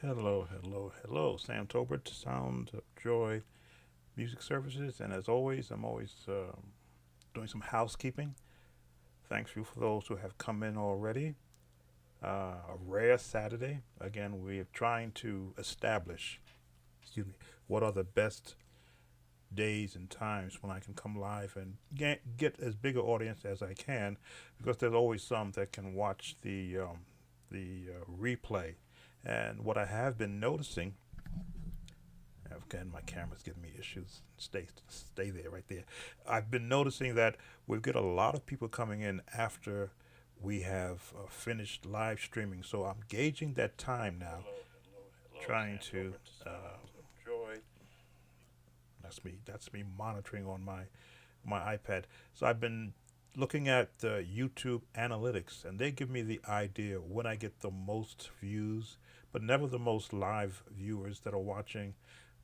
Hello, hello, hello. Sam Tobert, Sound of Joy Music Services. And as always, I'm always doing some housekeeping. Thanks you for those who have come in already. A rare Saturday. Again, we are trying to establish, excuse me, what are the best days and times when I can come live and get as big an audience as I can, because there's always some that can watch the replay. And what I have been noticing, again, my camera's giving me issues. Stay there, right there. I've been noticing that we get a lot of people coming in after we have finished live streaming. So I'm gauging that time now, trying to. Joy. That's me monitoring on my iPad. So I've been looking at YouTube analytics, and they give me the idea when I get the most views, but never the most live viewers that are watching.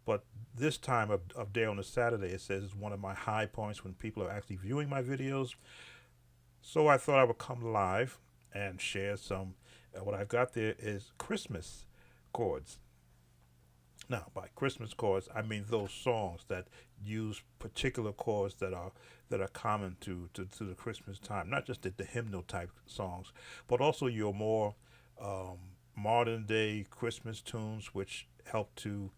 But this time of day on a Saturday, it says it's one of my high points when people are actually viewing my videos. So I thought I would come live and share some. What I've got there is Christmas chords. Now, by Christmas chords, I mean those songs that use particular chords that are common to the Christmas time. Not just the hymnal type songs, but also your more um, modern day Christmas tunes, which help to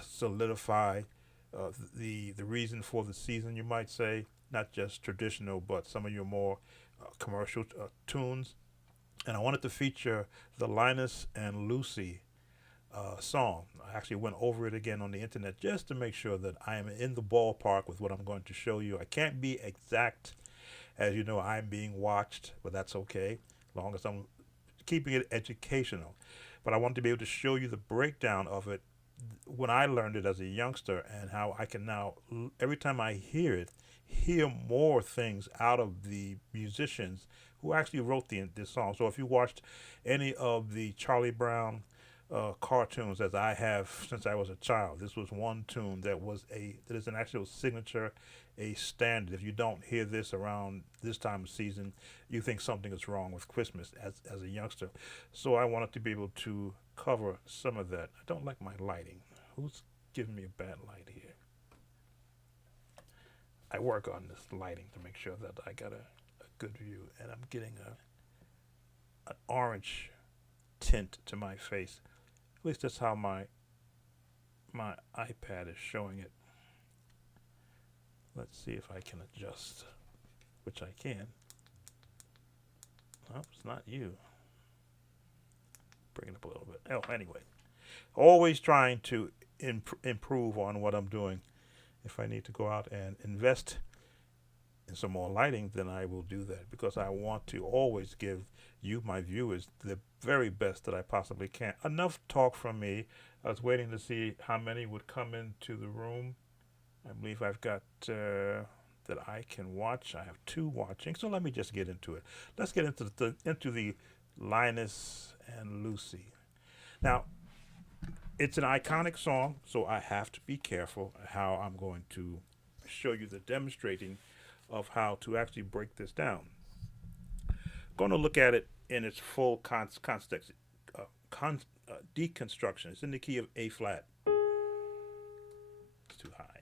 solidify the reason for the season, you might say. Not just traditional, but some of your more commercial tunes. And I wanted to feature the Linus and Lucy song. I actually went over it again on the internet just to make sure that I am in the ballpark with what I'm going to show you. I can't be exact, as you know, I'm being watched, but that's okay, as long as I'm keeping it educational. But I want to be able to show you the breakdown of it when I learned it as a youngster, and how I can now, every time I hear it, hear more things out of the musicians who actually wrote this song. So if you watched any of the Charlie Brown cartoons, as I have since I was a child, this was one tune that is an actual signature, a standard. If you don't hear this around this time of season, you think something is wrong with Christmas as a youngster. So I wanted to be able to cover some of that. I don't like my lighting. Who's giving me a bad light here? I work on this lighting to make sure that I got a good view, and I'm getting an orange tint to my face. At least that's how my iPad is showing it. Let's see if I can adjust, which I can. Oh, it's not you. Bring it up a little bit. Oh, anyway, always trying to improve on what I'm doing. If I need to go out and invest in some more lighting, then I will do that, because I want to always give you, my viewers, the very best that I possibly can. Enough talk from me. I was waiting to see how many would come into the room. I believe I've got that I can watch. I have two watching. So let me just get into it. Let's get into the Linus and Lucy. Now, it's an iconic song, so I have to be careful how I'm going to show you the demonstrating of how to actually break this down. I'm going to look at it in its full context, deconstruction. It's in the key of A flat. It's too high.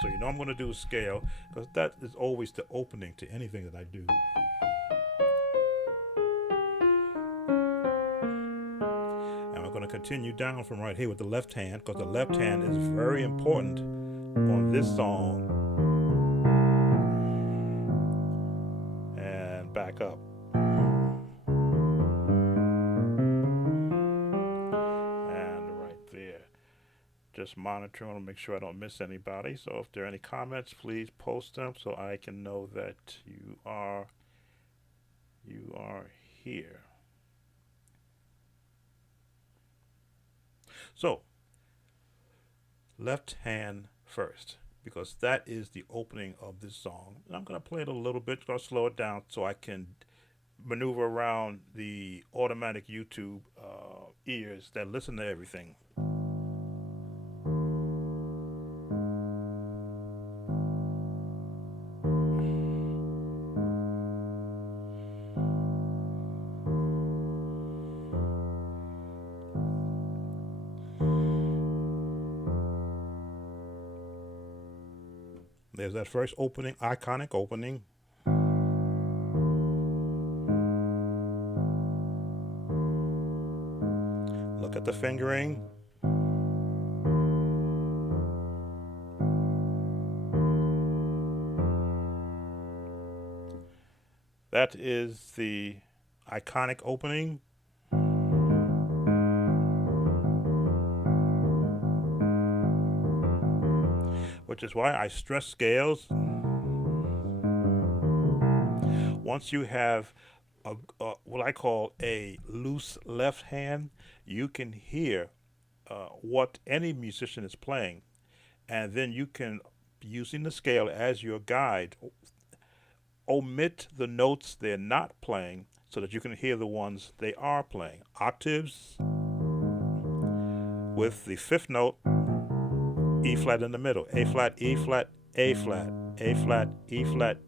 So you know I'm going to do a scale, because that is always the opening to anything that I do. And we're going to continue down from right here with the left hand, because the left hand is very important on this song. And back up. And right there. Just monitoring to make sure I don't miss anybody. So if there are any comments, please post them so I can know that you are here. So left hand first, because that is the opening of this song. And I'm going to play it a little bit, going to slow it down so I can maneuver around the automatic YouTube ears that listen to everything. There's that first opening, iconic opening. Look at the fingering. That is the iconic opening. Which is why I stress scales. Once you have what I call a loose left hand, you can hear what any musician is playing, and then you can, using the scale as your guide, omit the notes they're not playing so that you can hear the ones they are playing. Octaves with the fifth note, E flat in the middle, A flat, E flat, A flat, A flat, E flat,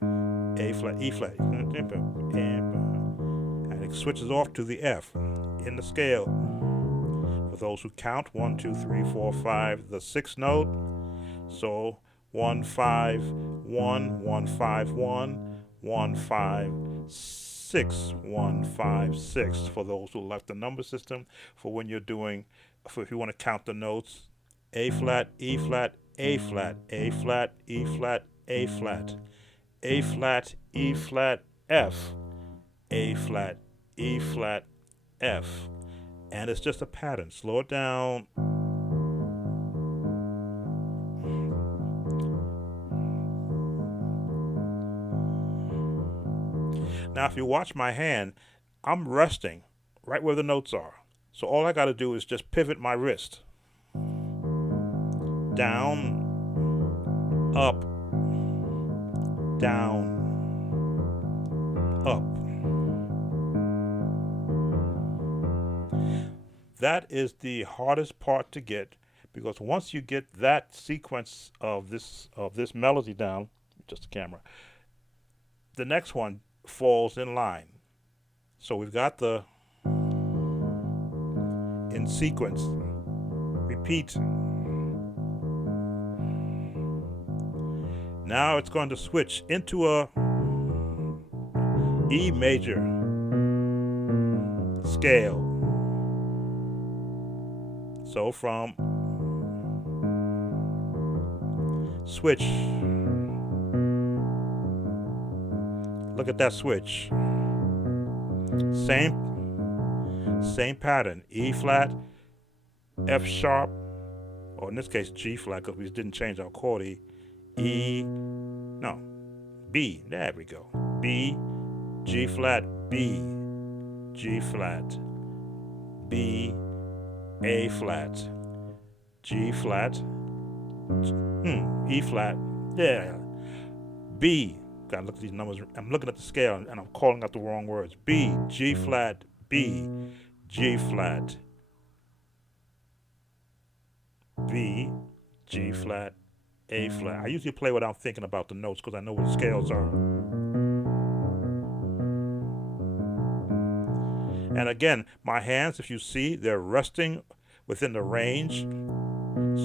A flat, E flat, and it switches off to the F in the scale. For those who count, 1, 2, 3, 4, 5, the sixth note. So 1, 5, 1, 1, 5, 1, 1, 5, 6, 1, 5, 6. For those who like the number system, for when you're doing, for if you want to count the notes, A flat, E flat, A flat, A flat, E flat, A flat, A flat, E flat, F, A flat, E flat, F. And it's just a pattern. Slow it down. Now, if you watch my hand, I'm resting right where the notes are. So all I got to do is just pivot my wrist. Down, up, down, up. That is the hardest part to get, because once you get that sequence of this melody down, just the camera, the next one falls in line. So we've got the in sequence, repeat. Now it's going to switch into a E major scale. So from switch, look at that switch. Same pattern. E flat, F sharp, or in this case G flat, because we didn't change our chord. B. There we go. B, G flat, B, G flat, B, A flat, G flat, E flat, yeah, B. Gotta look at these numbers. I'm looking at the scale and I'm calling out the wrong words. B, G flat, B, G flat, B, G flat, A flat. I usually play without thinking about the notes because I know what the scales are. And again, my hands, if you see, they're resting within the range.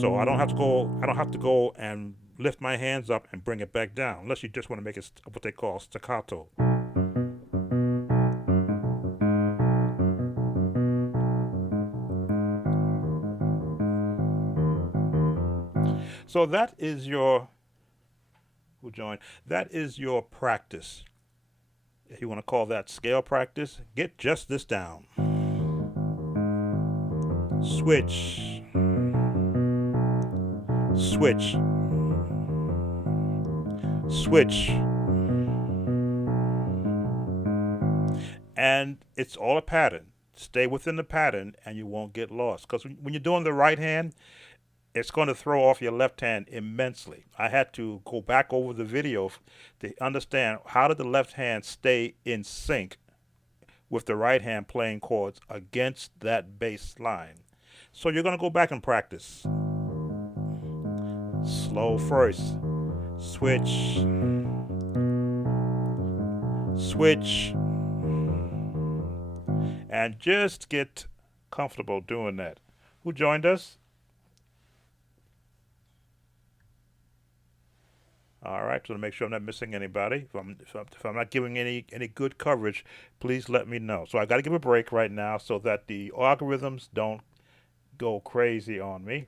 So I don't have to go and lift my hands up and bring it back down, unless you just want to make it what they call staccato. So that is your, that is your practice. If you want to call that scale practice, get just this down. Switch, switch, switch. And it's all a pattern. Stay within the pattern and you won't get lost. Because when you're doing the right hand, it's going to throw off your left hand immensely. I had to go back over the video to understand how did the left hand stay in sync with the right hand playing chords against that bass line. So you're going to go back and practice. Slow first. Switch. Switch. And just get comfortable doing that. Who joined us? All right, so to make sure I'm not missing anybody, if I'm not giving any good coverage, please let me know. So I got to give a break right now so that the algorithms don't go crazy on me.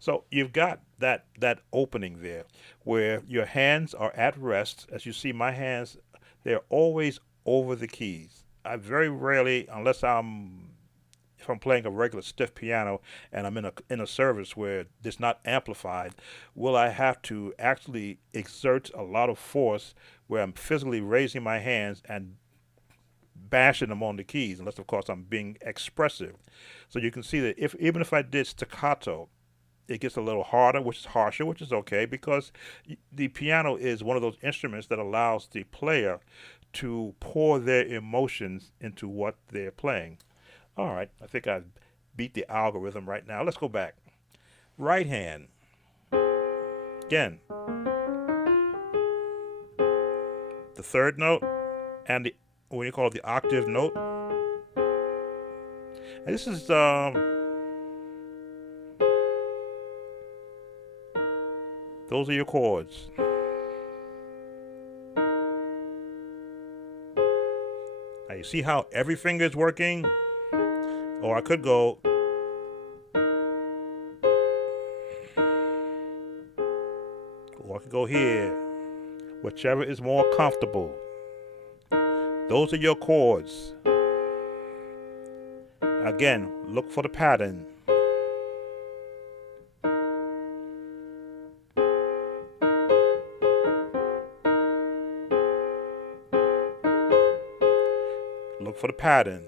So you've got that opening there where your hands are at rest. As you see, my hands, they're always over the keys. I very rarely, unless if I'm playing a regular stiff piano and I'm in a service where it's not amplified, will I have to actually exert a lot of force where I'm physically raising my hands and bashing them on the keys, unless of course I'm being expressive. So you can see that if even if I did staccato, it gets a little harder, which is harsher, which is okay because the piano is one of those instruments that allows the player to pour their emotions into what they're playing. All right, I think I beat the algorithm right now. Let's go back. Right hand. Again, the third note and the what you call it, the octave note. And this is those are your chords. Now you see how every finger is working? Or I could go, or I could go here, whichever is more comfortable. Those are your chords. Again, look for the pattern. Look for the pattern.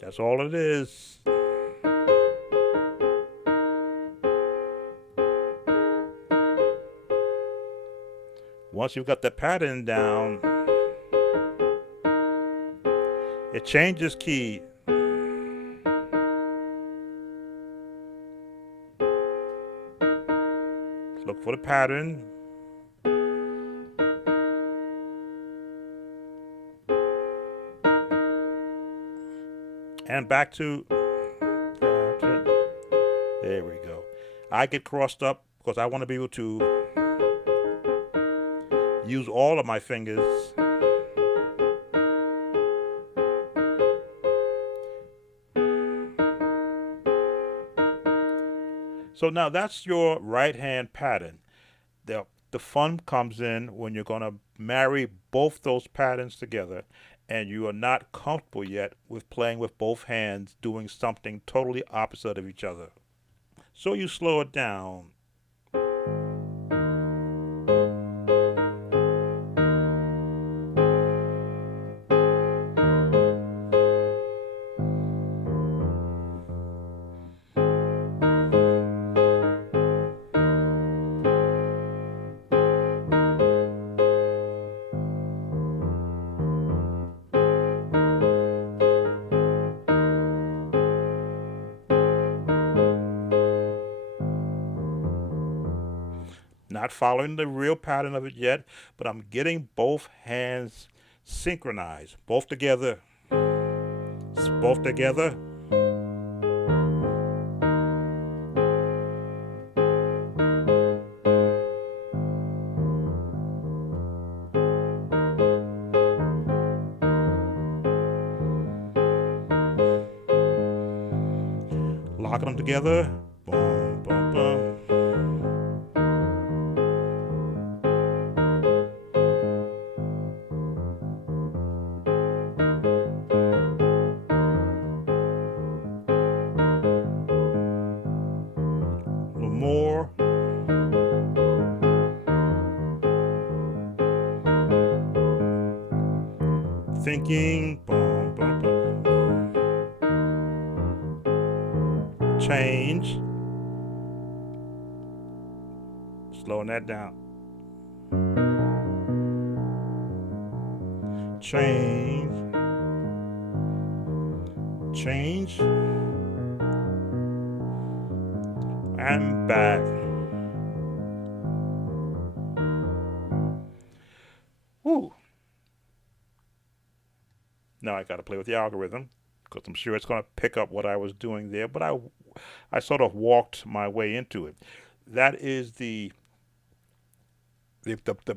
That's all it is. Once you've got the pattern down, it changes key. Look for the pattern. And back to, there we go. I get crossed up because I want to be able to use all of my fingers. So now that's your right hand pattern. The fun comes in when you're going to marry both those patterns together and you are not comfortable yet with playing with both hands doing something totally opposite of each other. So you slow it down. Not following the real pattern of it yet, but I'm getting both hands synchronized. Both together. Both together. Locking them together. Boom, boom, boom. A little more. Thinking. Boom, boom, boom. Change. Slowing that down. Change. Change. And back. Woo. Now I got to play with the algorithm. because I'm sure it's going to pick up what I was doing there. But I sort of walked my way into it. That is the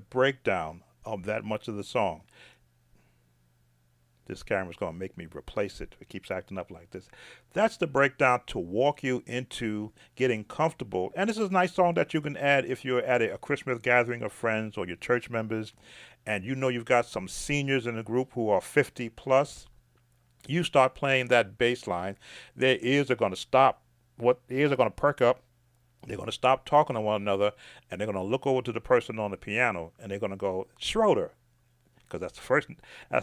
breakdown of that much of the song. This camera's going to make me replace it. It keeps acting up like this. That's the breakdown to walk you into getting comfortable. And this is a nice song that you can add if you're at a Christmas gathering of friends or your church members, and you know you've got some seniors in the group who are 50 plus. You start playing that bass line, their ears are going to stop. What ears are going to perk up. They're going to stop talking to one another, and they're going to look over to the person on the piano, and they're going to go, Schroeder, because that's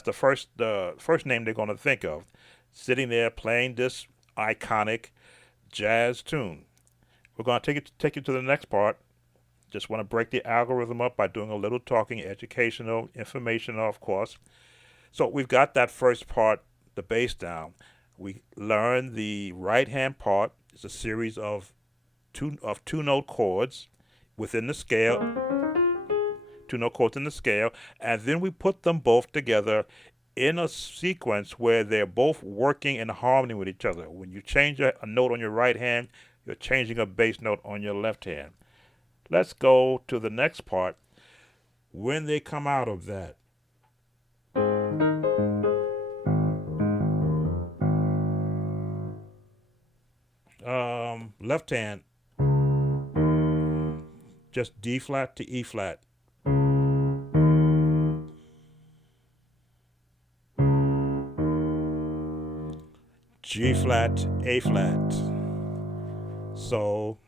the first name they're going to think of, sitting there playing this iconic jazz tune. We're going to take you to the next part. Just want to break the algorithm up by doing a little talking, educational, informational, of course. So we've got that first part, the bass down. We learn the right hand part is a series of two note chords within the scale, two note chords in the scale, and then we put them both together in a sequence where they're both working in harmony with each other. When you change a note on your right hand, you're changing a bass note on your left hand. Let's go to the next part. When they come out of that, left hand, just D flat to E flat. G flat, A flat. So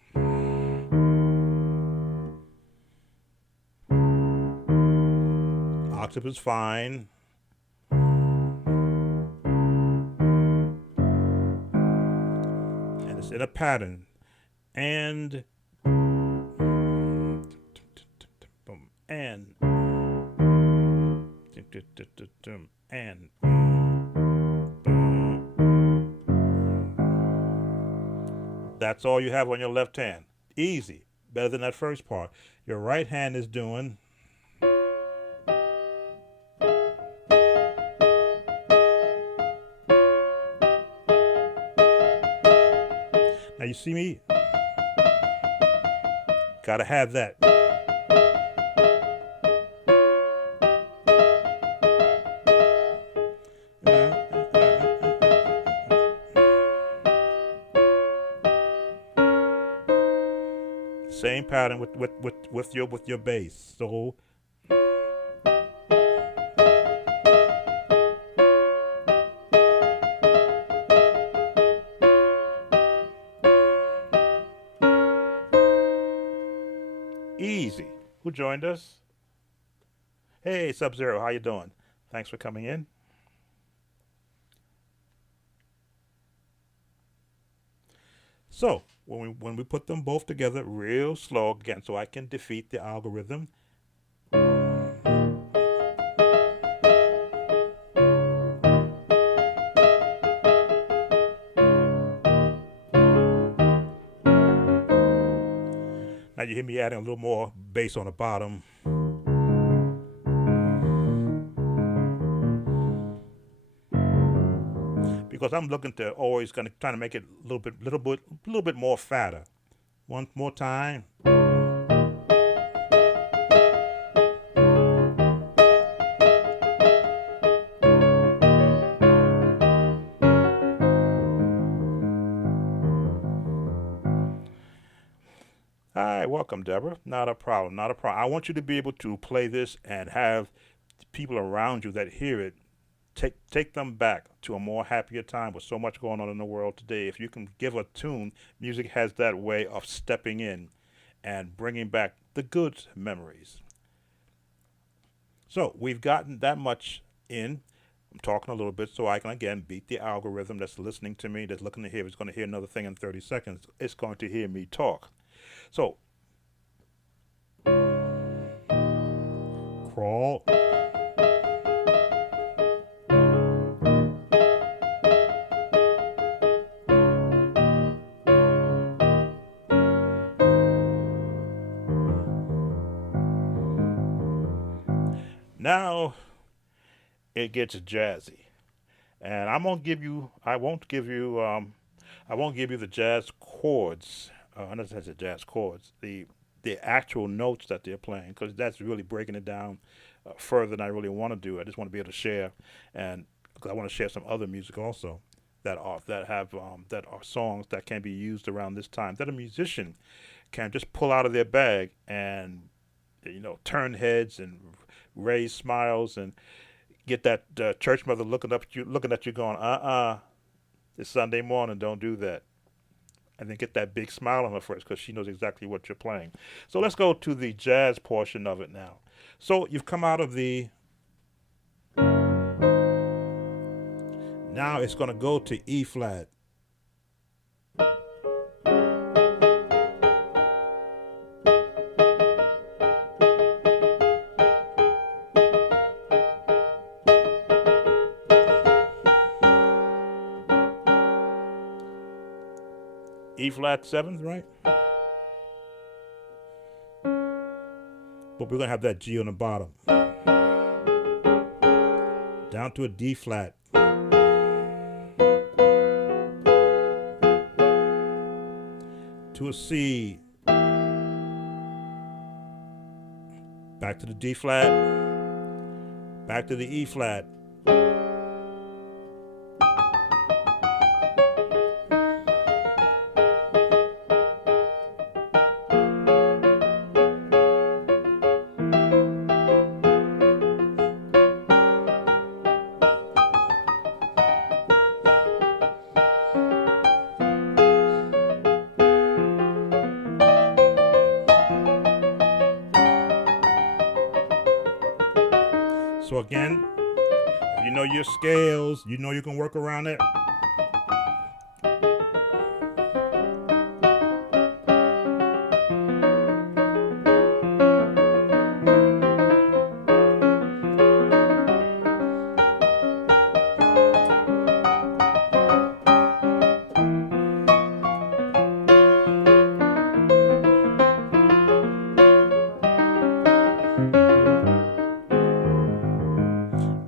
octave is fine. And it's in a pattern. And and that's all you have on your left hand. Easy. Better than that first part. Your right hand is doing now you see me? Gotta have that. Same pattern with your bass. So easy. Who joined us? Hey, Sub-Zero, how you doing? Thanks for coming in. So when we put them both together real slow again, so I can defeat the algorithm. Now you hear me adding a little more bass on the bottom. Because I'm looking to always trying to make it a little bit more fatter. One more time. Hi, welcome, Deborah. Not a problem, not a problem. I want you to be able to play this and have people around you that hear it take them back to a more happier time with so much going on in the world today. If you can give a tune, music has that way of stepping in and bringing back the good memories. So we've gotten that much in. I'm talking a little bit so I can again beat the algorithm that's listening to me, that's looking to hear. It's going to hear another thing in 30 seconds. It's going to hear me talk. So crawl. Now it gets jazzy. And I won't give you, I won't give you the jazz chords. Not the jazz chords. The actual notes that they're playing, because that's really breaking it down further than I really want to do. I just want to be able to share, and because I want to share some other music also that are songs that can be used around this time that a musician can just pull out of their bag and turn heads and raise smiles and get that church mother looking at you, going, it's Sunday morning, don't do that. And then get that big smile on her face because she knows exactly what you're playing. So let's go to the jazz portion of it now. So you've come out of the. Now it's going to go to E flat. E flat seventh, right? But we're going to have that G on the bottom. Down to a D flat. To a C. Back to the D flat. Back to the E flat. So again, if you know your scales, you know you can work around it.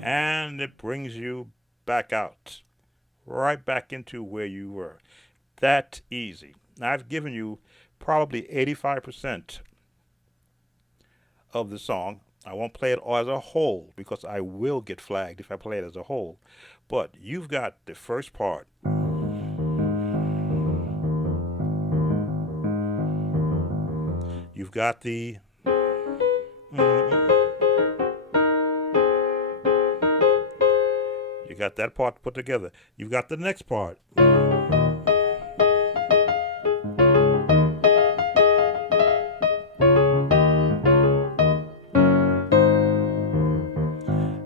And it brings you back out, right back into where you were. That easy. Now, I've given you probably 85% of the song. I won't play it as a whole because I will get flagged if I play it as a whole. But you've got the first part. You've got the. You got that part put together. You've got the next part.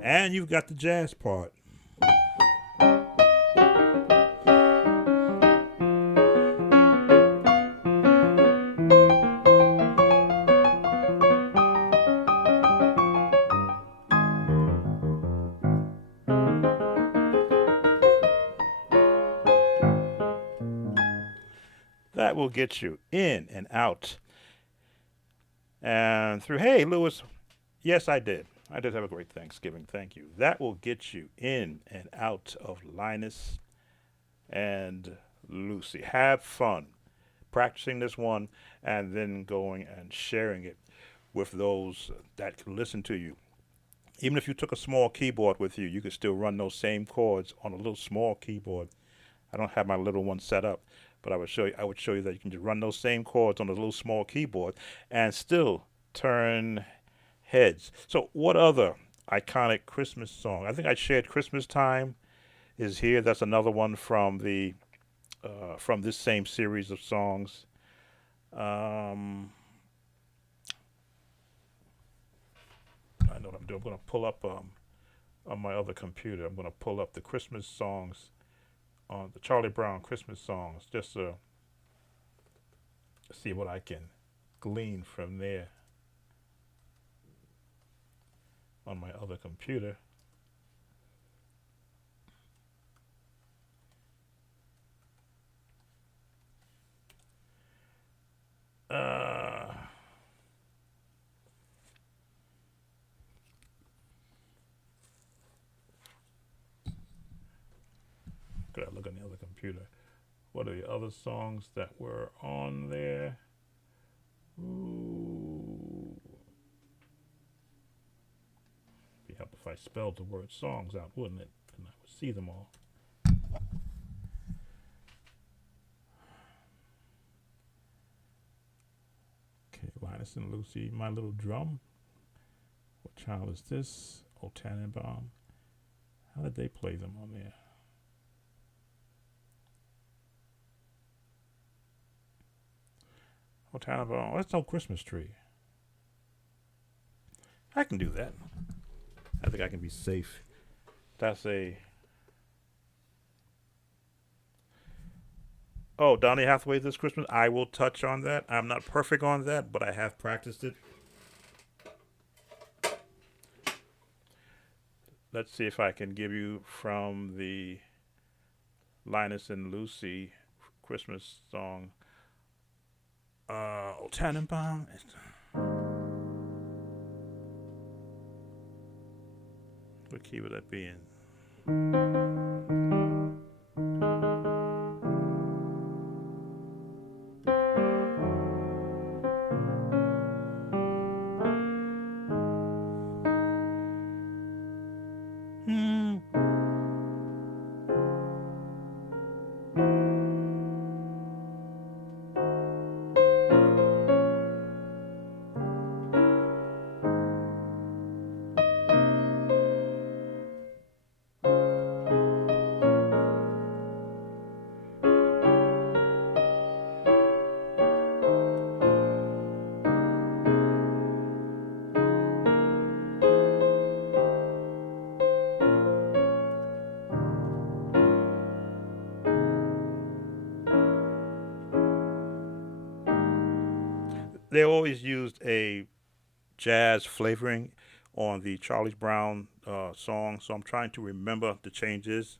And you've got the jazz part. That will get you in and out and through. Hey, Lewis. Yes, I did. I did have a great Thanksgiving. Thank you. That will get you in and out of Linus and Lucy. Have fun practicing this one and then going and sharing it with those that can listen to you. Even if you took a small keyboard with you, you could still run those same chords on a little small keyboard. I don't have my little one set up, but I would show you that you can just run those same chords on a little small keyboard and still turn heads. So what other iconic Christmas song? I think I shared Christmas Time is here. That's another one from the from this same series of songs. I know what I'm doing. I'm going to pull up on my other computer. I'm going to pull up the Christmas songs on the Charlie Brown Christmas songs just to see what I can glean from there on my other computer. on the other computer. What are the other songs that were on there? Ooh. It'd be helpful if I spelled the word songs out, wouldn't it? And I would see them all. Okay, Linus and Lucy, My Little Drum. What child is this? Oh, Tannenbaum. How did they play them on there? Oh, Tannenbaum. That's no Christmas tree. I can do that. I think I can be safe. That's a... Oh, Donny Hathaway this Christmas. I will touch on that. I'm not perfect on that, but I have practiced it. Let's see if I can give you from the Linus and Lucy Christmas song. Oh, Tannenbaum. What key would that be in? They always used a jazz flavoring on the Charlie Brown song, so I'm trying to remember the changes.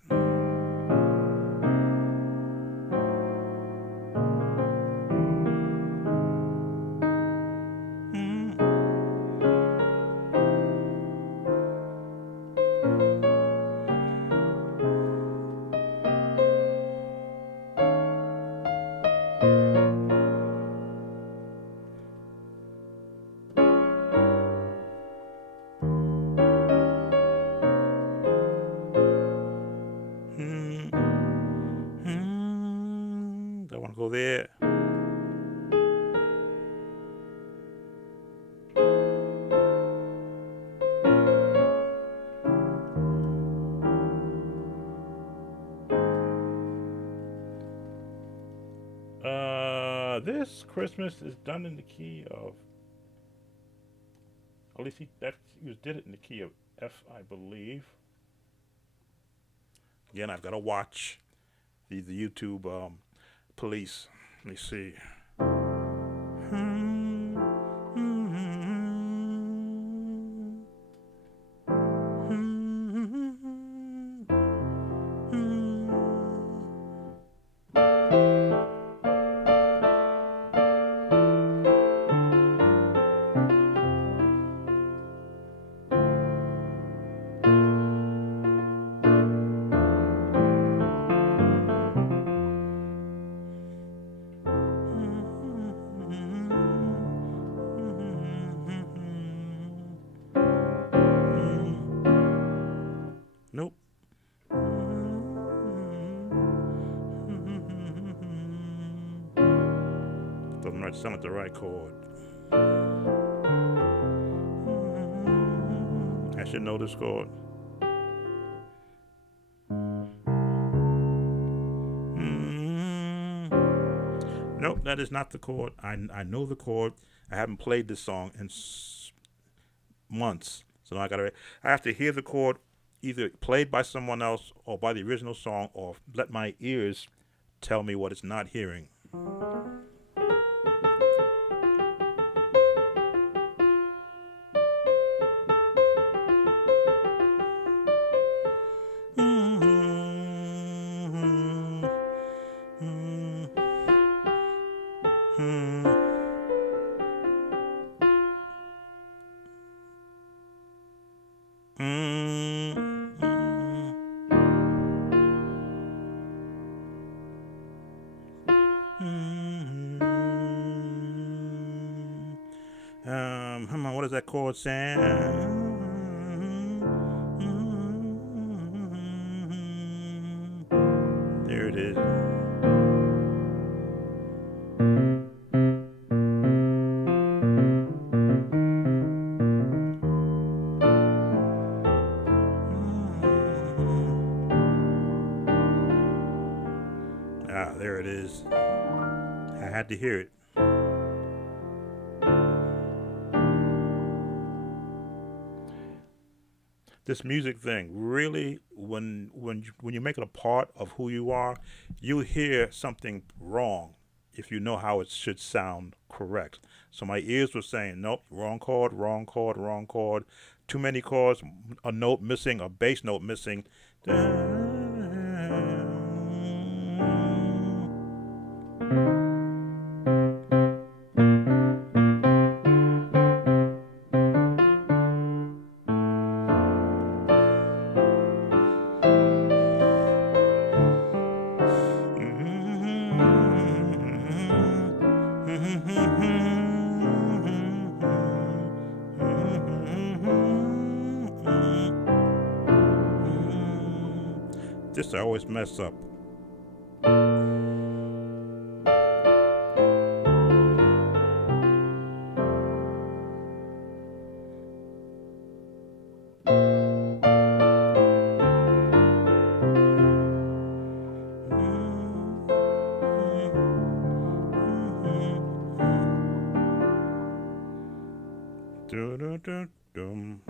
Don't want to go there. This Christmas is done in the key of, at least he did it in the key of F, I believe. Again, I've got to watch the YouTube police. Let me see. Nope. Doesn't write sound like the right chord. I should know this chord. Nope, that is not the chord. I know the chord. I haven't played this song in months, so now I have to hear the chord either played by someone else or by the original song, or let my ears tell me what it's not hearing. chord sound. There it is. Ah, there it is. I had to hear it. This music thing really, when you make it a part of who you are, you hear something wrong if you know how it should sound correct. So my ears were saying, nope, wrong chord, wrong chord, wrong chord, too many chords, a note missing, a bass note missing. This I always mess up. Dum.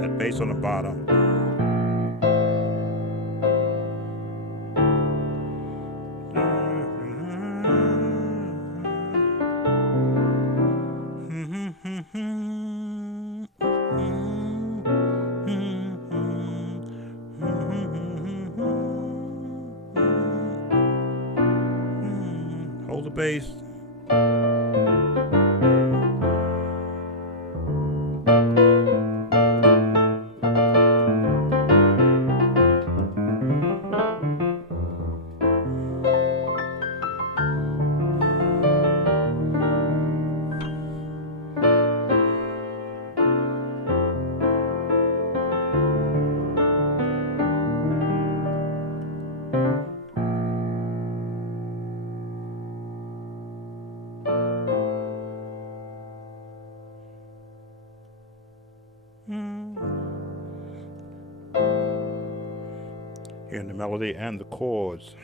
That bass on the bottom. Hold the bass. Hearing the melody and the chords.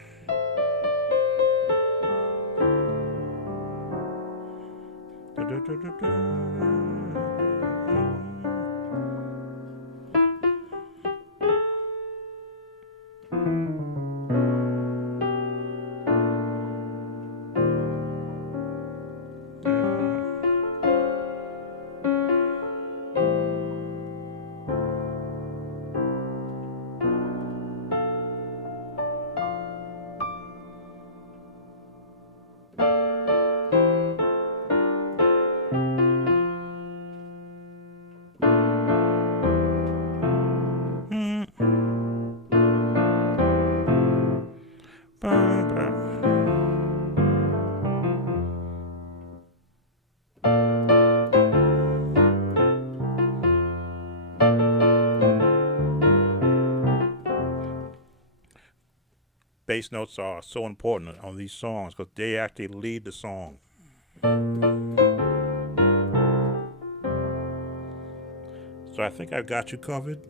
Bass notes are so important on these songs because they actually lead the song. So I think I've got you covered.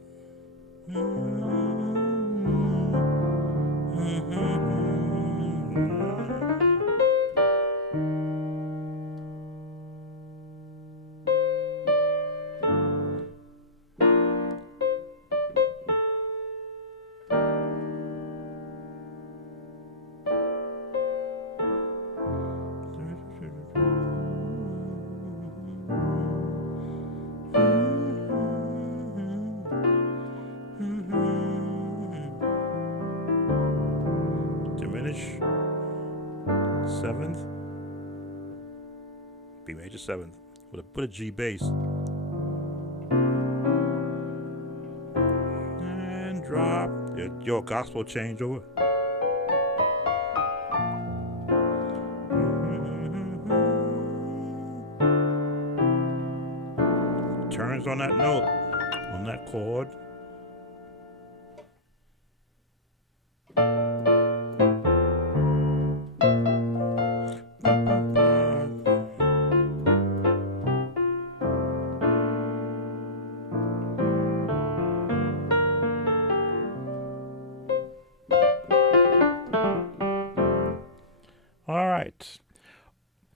7th, B major 7th, with a G bass. And drop your gospel changeover. Turns on that note, on that chord. All right.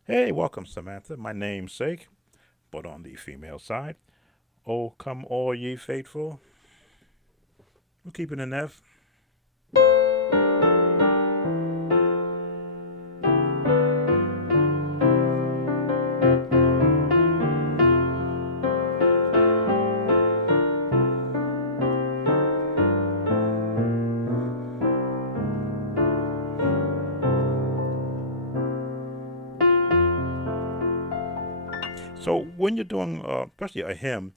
Hey, welcome, Samantha, my namesake, but on the female side. Oh, come all ye faithful. We're keeping an F. So when you're doing, especially a hymn,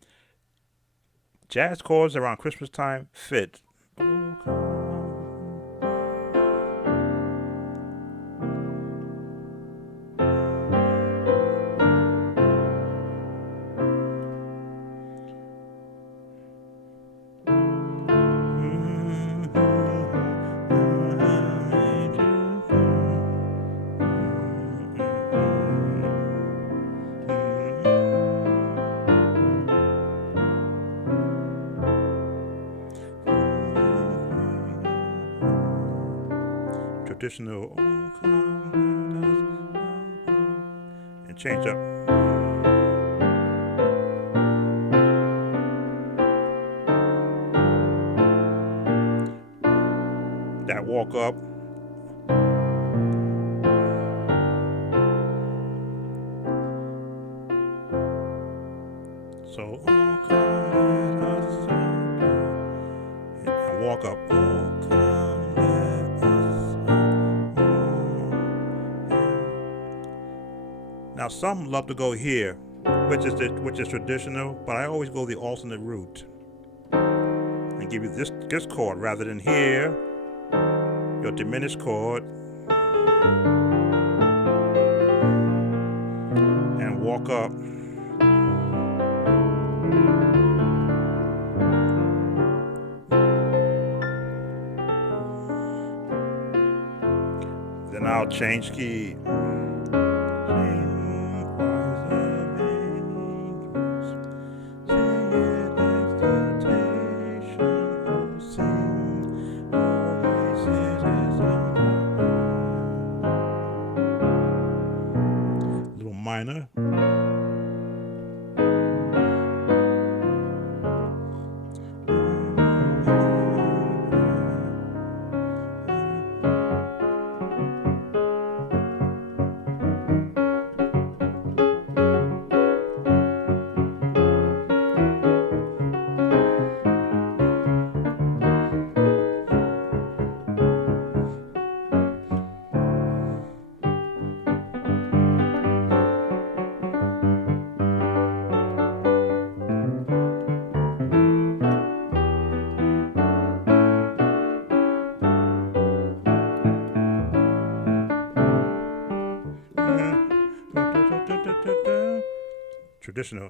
jazz chords around Christmas time fit. Oh, come. Traditional, oh, come, and change up. That walk up. So, oh, come, let us and walk up. Oh, come, let us. Now, some love to go here, which is traditional, but I always go the alternate route and give you this chord rather than here, your diminished chord, and walk up. Then I'll change key. Minor. Traditional.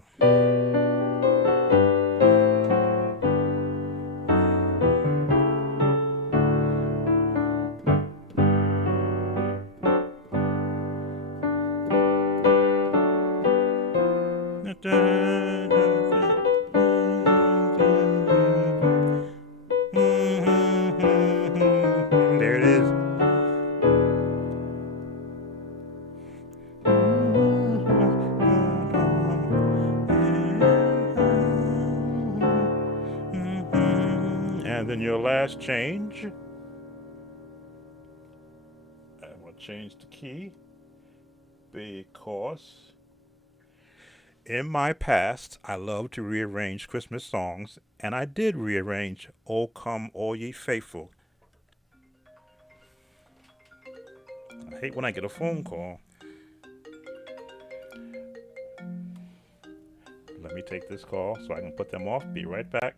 There it is. And then your last change. I'm going to change the key because in my past, I love to rearrange Christmas songs, and I did rearrange "O Come All Ye Faithful." I hate when I get a phone call. Let me take this call so I can put them off. Be right back.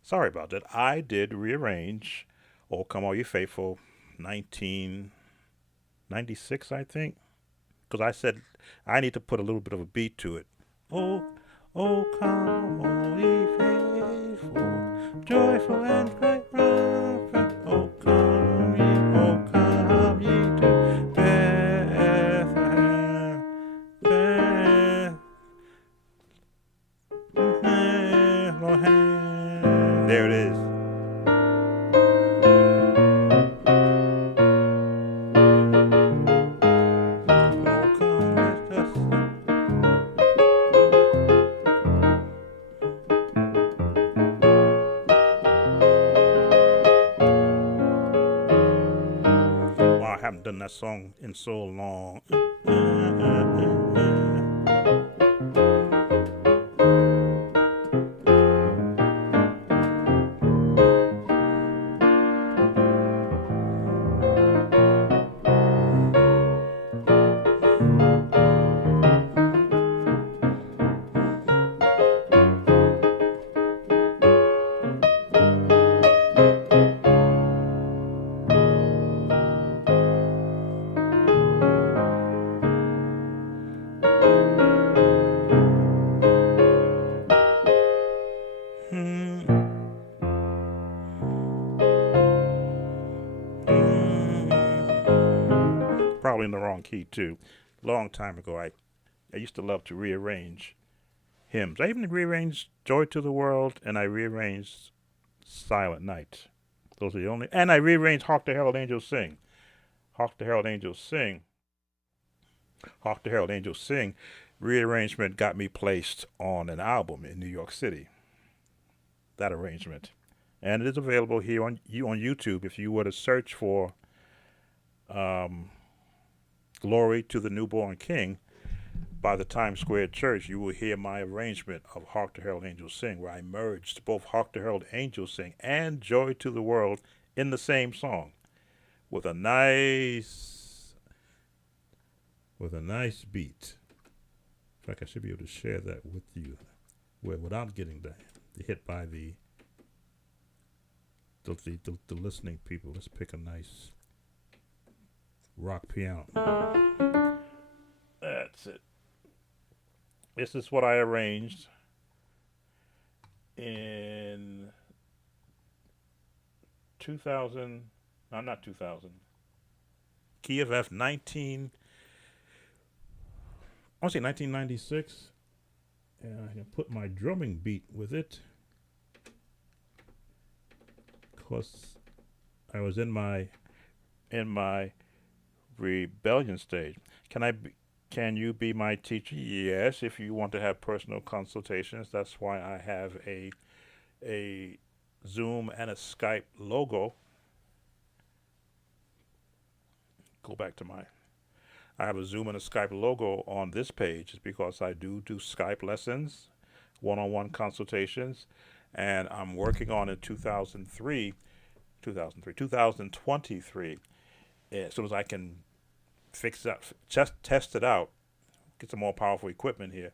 Sorry about that. I did rearrange "O Come All You Faithful" 1996, I think, because I said I need to put a little bit of a beat to it. Oh, oh, come all ye faithful, joyful and triumphant. Oh, come ye to Bethlehem, Bethlehem. There it is. Oh, come let us. Wow, I haven't done that song in so long. Hmm, Probably in the wrong key too. Long time ago, I used to love to rearrange hymns. I even rearranged "Joy to the World" and I rearranged "Silent Night." Those are the only. And I rearranged "Hark the Herald Angels Sing." "Hark the Herald Angels Sing." "Hark the Herald Angels Sing." Rearrangement got me placed on an album in New York City. That arrangement, and it is available here on YouTube. If you were to search for um, "Glory to the Newborn King" by the Times Square Church, you will hear my arrangement of "Hark the Herald Angels Sing," where I merged both "Hark the Herald Angels Sing" and "Joy to the World" in the same song with a nice beat. In fact, I should be able to share that with you, without getting the hit by the listening people. Let's pick a nice rock piano. That's it. This is what I arranged in 2000. No, not 2000. Key of F 19. I want to say 1996. And I can put my drumming beat with it. Because I was in my rebellion stage. Can you be my teacher? Yes, if you want to have personal consultations. That's why I have a Zoom and a Skype logo. Go back to my. I have a Zoom and a Skype logo on this page. It's because I do Skype lessons, one-on-one consultations, and I'm working on in 2023. As soon as I can fix that, just test it out, get some more powerful equipment here.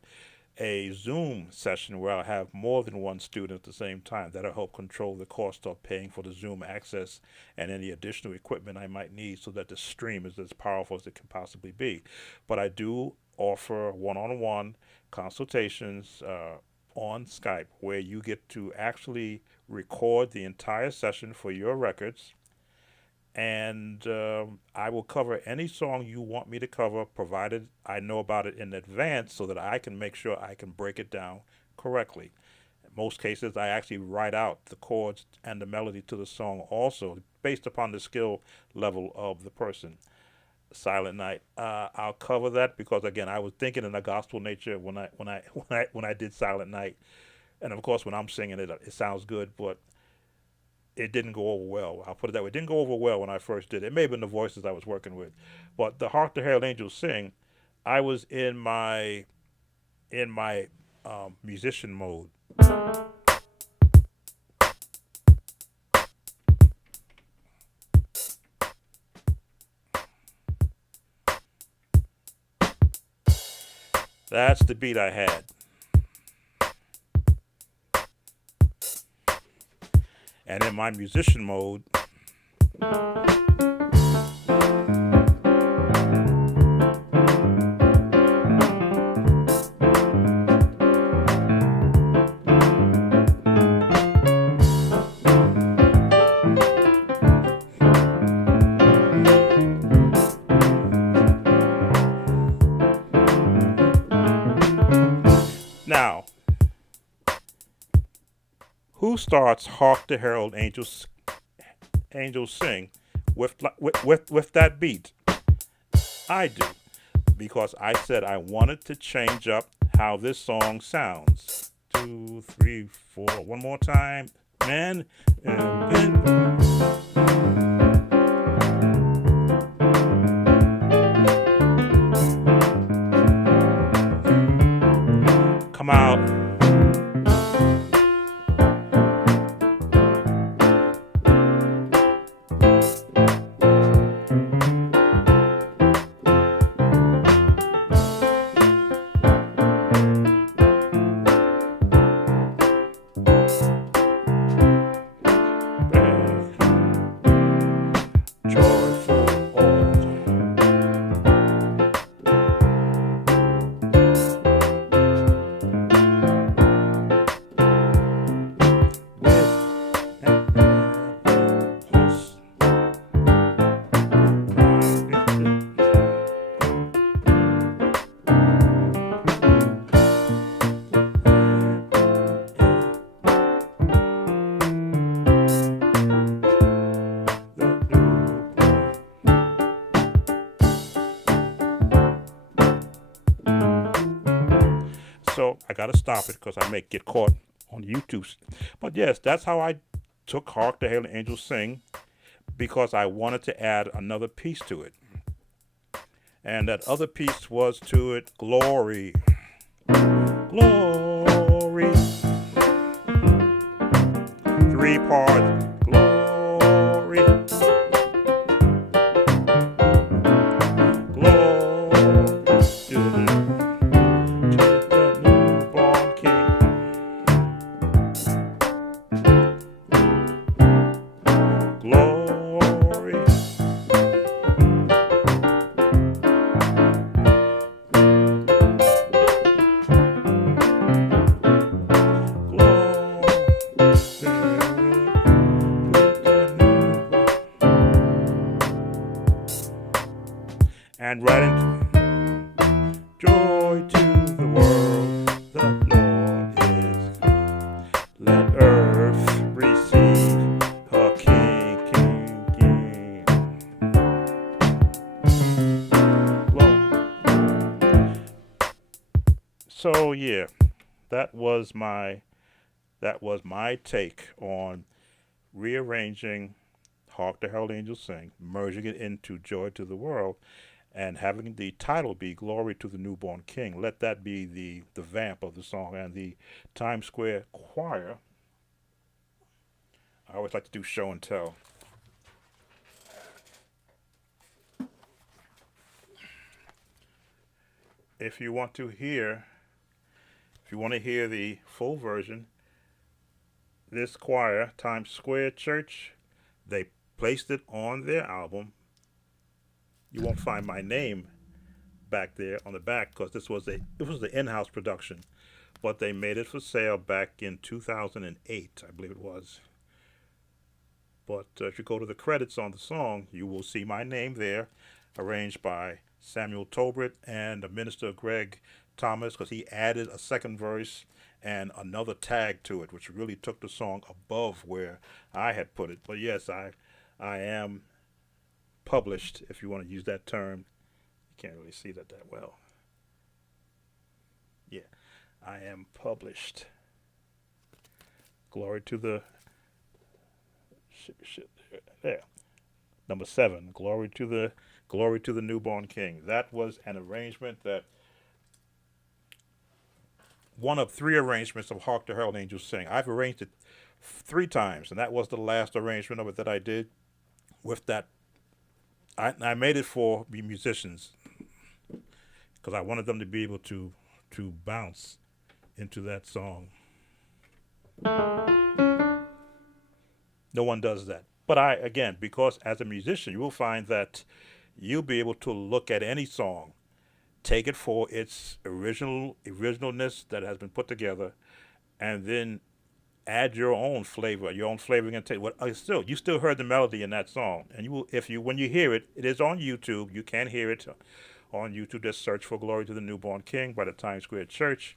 A Zoom session where I have more than one student at the same time. That'll help control the cost of paying for the Zoom access and any additional equipment I might need so that the stream is as powerful as it can possibly be. But I do offer one-on-one consultations on Skype where you get to actually record the entire session for your records, and I will cover any song you want me to cover, provided I know about it in advance so that I can make sure I can break it down correctly. In most cases, I actually write out the chords and the melody to the song also, based upon the skill level of the person. "Silent Night." I'll cover that because again, I was thinking in a gospel nature when I did "Silent Night," and of course, when I'm singing it, it sounds good, but it didn't go over well. I'll put it that way. It didn't go over well when I first did it. It may have been the voices I was working with, but the "Hark the Herald Angels Sing," I was in my musician mode. That's the beat I had, and in my musician mode. Now, who starts "Hark the Herald Angels Sing" with that beat? I do, because I said I wanted to change up how this song sounds. 2, 3, 4. One more time, man. Come out. Joyful all. So I gotta stop it because I may get caught on YouTube. But yes, that's how I took "Hark the Herald Angels Sing," because I wanted to add another piece to it. And that other piece was to it glory. Glory. 3 parts. Glory. Glory. To the newborn King. Glory. And right into joy to the world, the Lord is come. Let earth receive her King, King, King. Lord. So yeah, that was my take on rearranging "Hark the Herald Angels Sing," merging it into "Joy to the World," and having the title be "Glory to the Newborn King." Let that be the vamp of the song. And the Times Square Choir, I always like to do show and tell. If you want to hear the full version, this choir, Times Square Church, they placed it on their album. You won't find my name back there on the back because it was the in-house production, but they made it for sale back in 2008, I believe it was. But if you go to the credits on the song, you will see my name there, arranged by Samuel Tolbert and the minister Greg Thomas, because he added a second verse and another tag to it, which really took the song above where I had put it. But yes, I am published, if you want to use that term. You can't really see that well. Yeah, I am published. Glory to the There. Number 7, Glory to the Newborn King. That was an arrangement that one of 3 arrangements of Hark the Herald Angels Sing. I've arranged it 3 times, and that was the last arrangement of it that I did with that. I made it for the musicians because I wanted them to be able to bounce into that song. No one does that. But again, because as a musician, you will find that you'll be able to look at any song, take it for its originalness that has been put together, and then add your own flavor, your own flavoring and taste. You still heard the melody in that song, and when you hear it, it is on YouTube. You can hear it on YouTube. Just search for "Glory to the Newborn King" by the Times Square Church,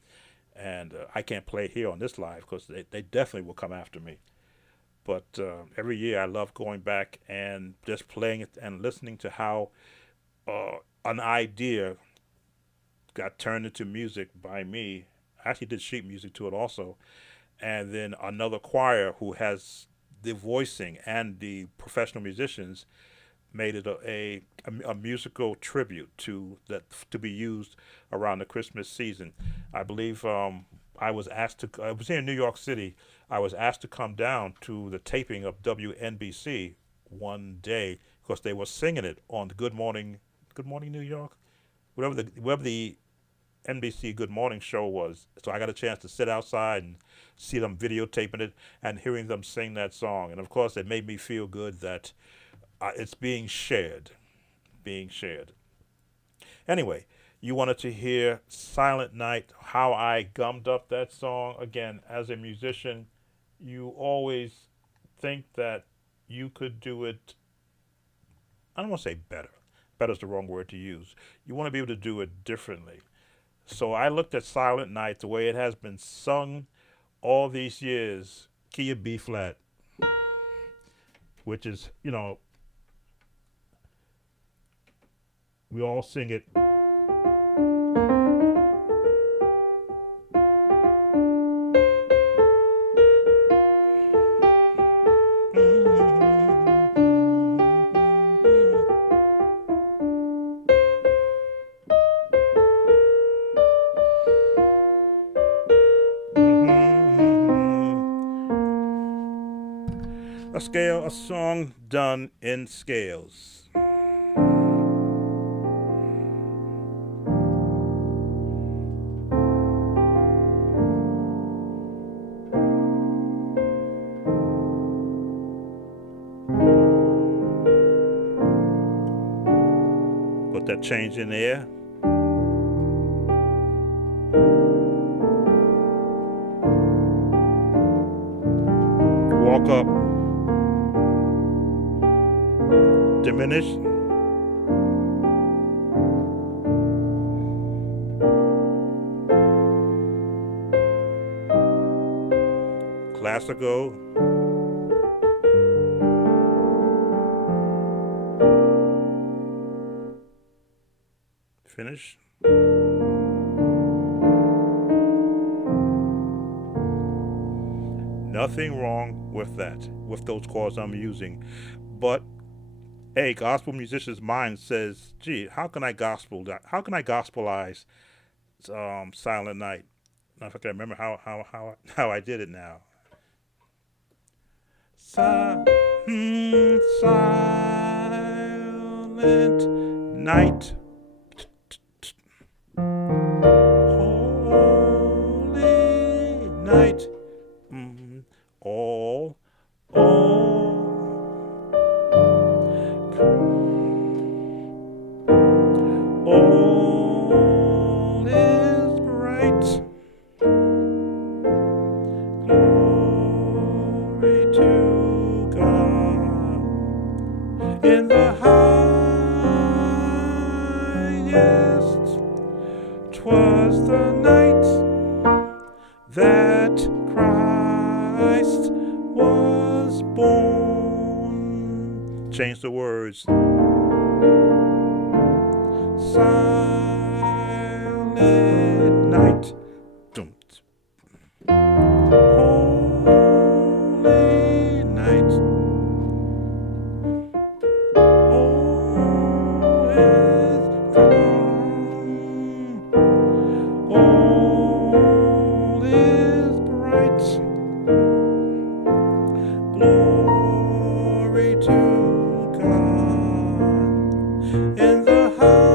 and I can't play it here on this live because they definitely will come after me. But every year I love going back and just playing it and listening to how an idea got turned into music by me. I actually did sheet music to it also. And then another choir who has the voicing and the professional musicians made it a musical tribute to be used around the Christmas season. I believe I was here in New York City. I was asked to come down to the taping of WNBC one day because they were singing it on the Good Morning New York, whatever the NBC Good Morning show was. So I got a chance to sit outside and see them videotaping it and hearing them sing that song. And of course, it made me feel good that it's being shared. Anyway, you wanted to hear Silent Night, how I gummed up that song. Again, as a musician, you always think that you could do it, I don't want to say better. Better is the wrong word to use. You want to be able to do it differently. So I looked at Silent Night, the way it has been sung all these years, key of B flat, which is, we all sing it. A song done in scales. Put that change in there. Walk up. Diminish. Classical. Finish. Nothing wrong with that, with those chords I'm using. But a gospel musician's mind says, gee, how can I gospelize Silent Night? Now, if I can remember how I did it now. Silent night. Holy night. All is bright. Glory to God in the highest. 'Twas the night that Christ was born. Change the words. Silent night. Holy night. gone. All is bright. Glory to God in the highest.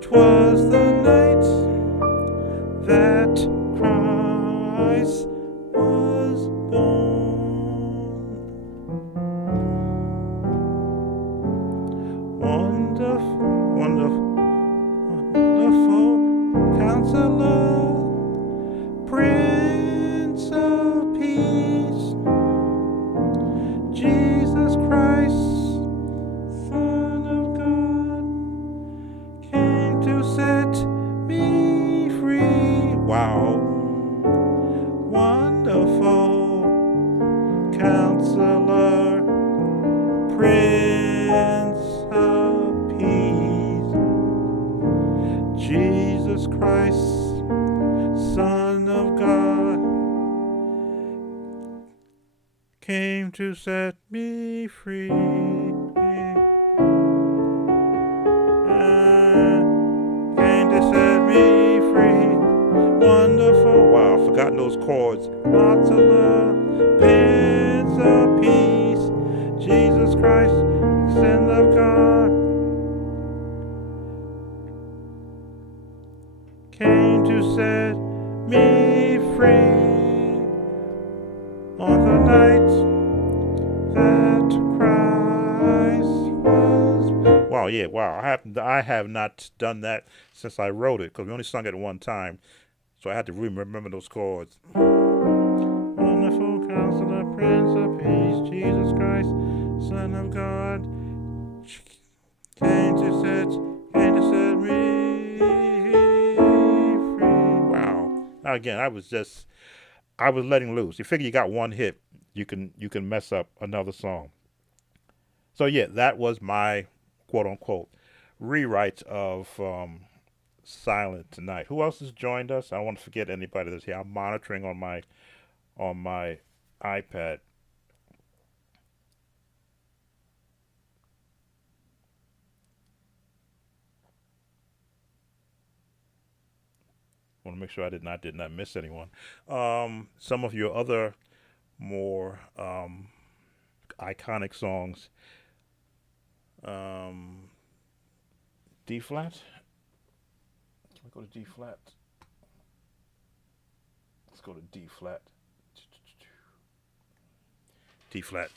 'Twas the night that Christ was born. Wonderful, wonderful, wonderful Counselor, Prince of Peace, Jesus Christ, Son of God, came to set me free. Wow. Wonderful Counselor, Prince of Peace, Jesus Christ, Son of God, came to set me free. Came to set me free. Wonderful. Wow, I've forgotten those chords. Counselor, Prince of Peace, Jesus Christ, Son of God, came to set me free on the night that Christ was. Wow, yeah, wow. I have not done that since I wrote it because we only sung it one time, so I had to remember those chords. Wonderful Counselor, Prince of Peace, Jesus Christ, Son of God, came to set me free. Wow. Now again, I was letting loose. You figure you got one hit, you can mess up another song. So yeah, that was my quote unquote rewrite of Silent Tonight. Who else has joined us? I don't want to forget anybody that's here. I'm monitoring on my iPad. I want to make sure I did not miss anyone. Some of your other more iconic songs. D flat. Can we go to D flat? Let's go to D flat. D flat.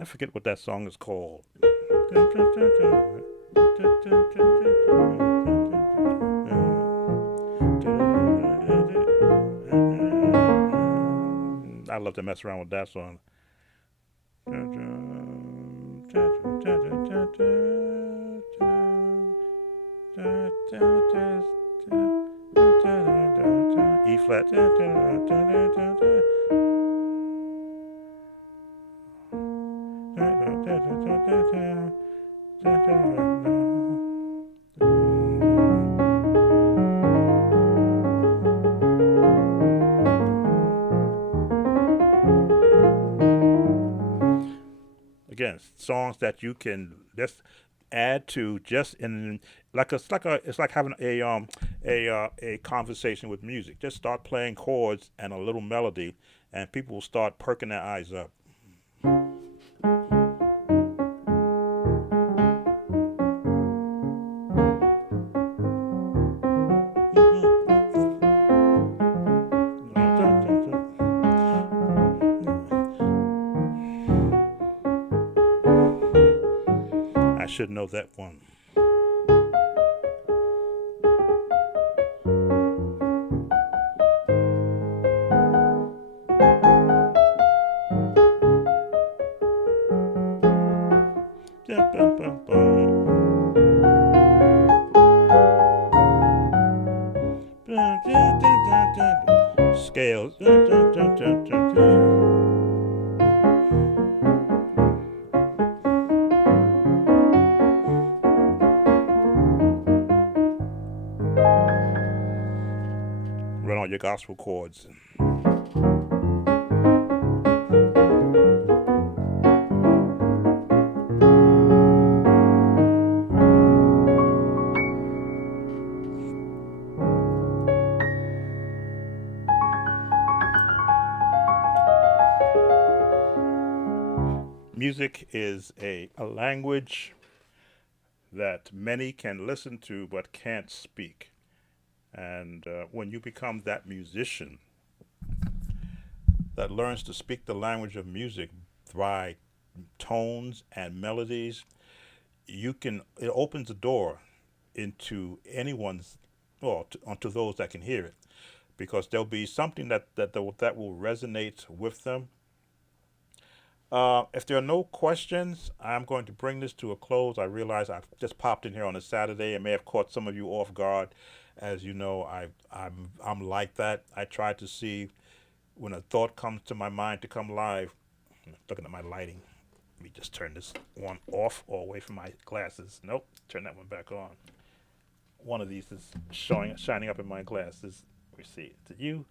I forget what that song is called. I love to mess around with that song. E flat. Again, songs that you can just add to just in it's like having a conversation with music. Just start playing chords and a little melody, and people will start perking their eyes up. I should know that one. Scales. the gospel chords. Music is a language that many can listen to but can't speak. And when you become that musician that learns to speak the language of music by tones and melodies, it opens the door into anyone's, well, onto those that can hear it, because there'll be something that will resonate with them. If there are no questions, I'm going to bring this to a close. I realize I've just popped in here on a Saturday and may have caught some of you off guard. As you know, I'm like that. I try to see when a thought comes to my mind to come live. I'm looking at my lighting. Let me just turn this one off or away from my glasses. Nope, turn that one back on. One of these is shining up in my glasses. We see. Is it you?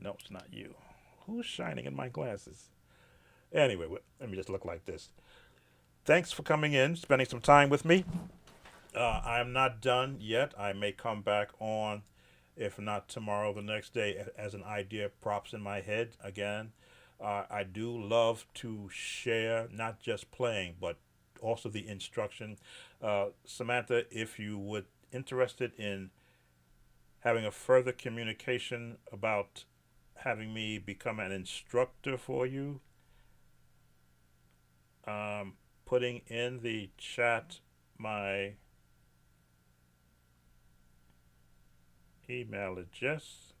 No, it's not you. Who's shining in my glasses? Anyway, let me just look like this. Thanks for coming in, spending some time with me. I am not done yet. I may come back on, if not tomorrow, the next day, as an idea props in my head again. I do love to share not just playing, but also the instruction. Samantha, if you would interested in having a further communication about having me become an instructor for you, putting in the chat my email address.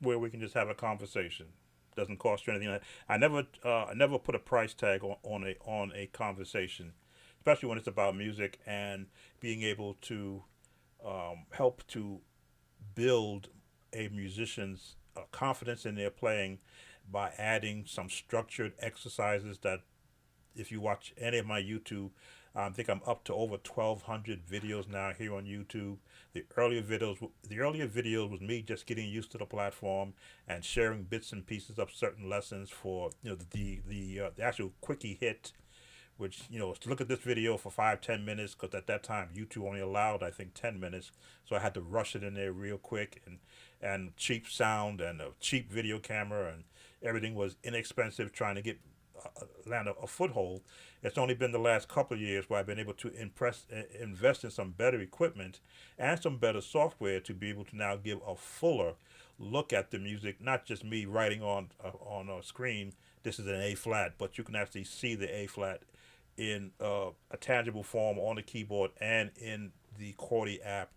Where we can just have a conversation. Doesn't cost you anything. I never put a price tag on a conversation, especially when it's about music and being able to help to build a musician's confidence in their playing by adding some structured exercises that, if you watch any of my YouTube, I think I'm up to over 1,200 videos now here on YouTube. The earlier videos was me just getting used to the platform and sharing bits and pieces of certain lessons for the actual quickie hit, which to look at this video for 5-10 minutes, because at that time YouTube only allowed, I think, 10 minutes, so I had to rush it in there real quick, and cheap sound and a cheap video camera, and everything was inexpensive, trying to get land a foothold. It's only been the last couple of years where I've been able to invest in some better equipment and some better software to be able to now give a fuller look at the music, not just me writing on a screen, this is an A flat, but you can actually see the A flat in a tangible form on the keyboard and in the Chordy app,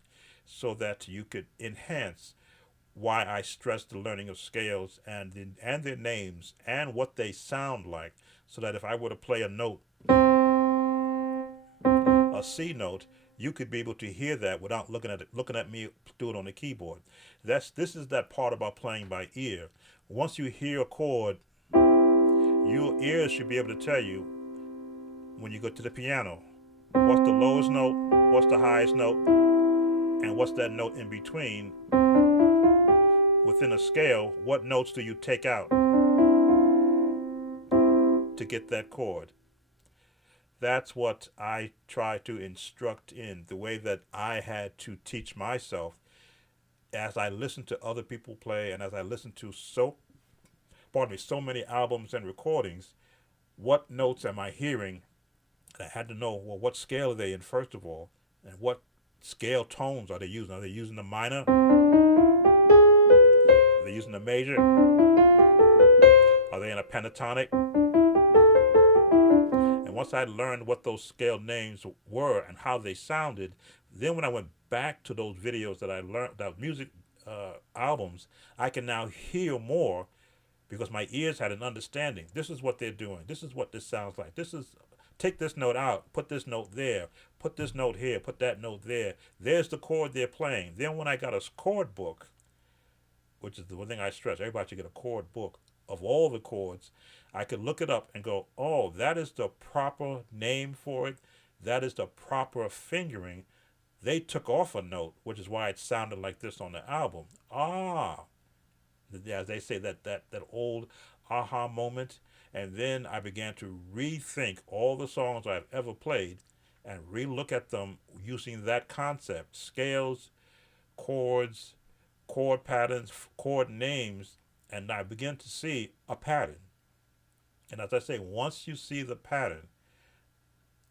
so that you could enhance why I stress the learning of scales and their names and what they sound like, so that if I were to play a note, a C note, you could be able to hear that without looking at me do it on the keyboard. This is that part about playing by ear. Once you hear a chord, your ears should be able to tell you, when you go to the piano, what's the lowest note, what's the highest note, and what's that note in between. Within a scale, what notes do you take out to get that chord? That's what I try to instruct in, the way that I had to teach myself as I listened to other people play, and as I listened to so many albums and recordings. What notes am I hearing? And I had to know, well, what scale are they in, first of all, and what scale tones are they using? Are they using the minor? Are they using the major? Are they in a pentatonic? And once I learned what those scale names were and how they sounded, then when I went back to those videos that I learned, that music albums, I can now hear more, because my ears had an understanding. This is what they're doing. This is what this sounds like. This is take this note out, put this note there, put this note here, put that note there. There's the chord they're playing. Then when I got a chord book, which is the one thing I stress, everybody should get a chord book of all the chords. I could look it up and go, oh, that is the proper name for it. That is the proper fingering. They took off a note, which is why it sounded like this on the album. Ah, as they say, that old aha moment. And then I began to rethink all the songs I've ever played and relook at them using that concept: scales, chords, chord patterns, chord names, and I begin to see a pattern. And as I say, once you see the pattern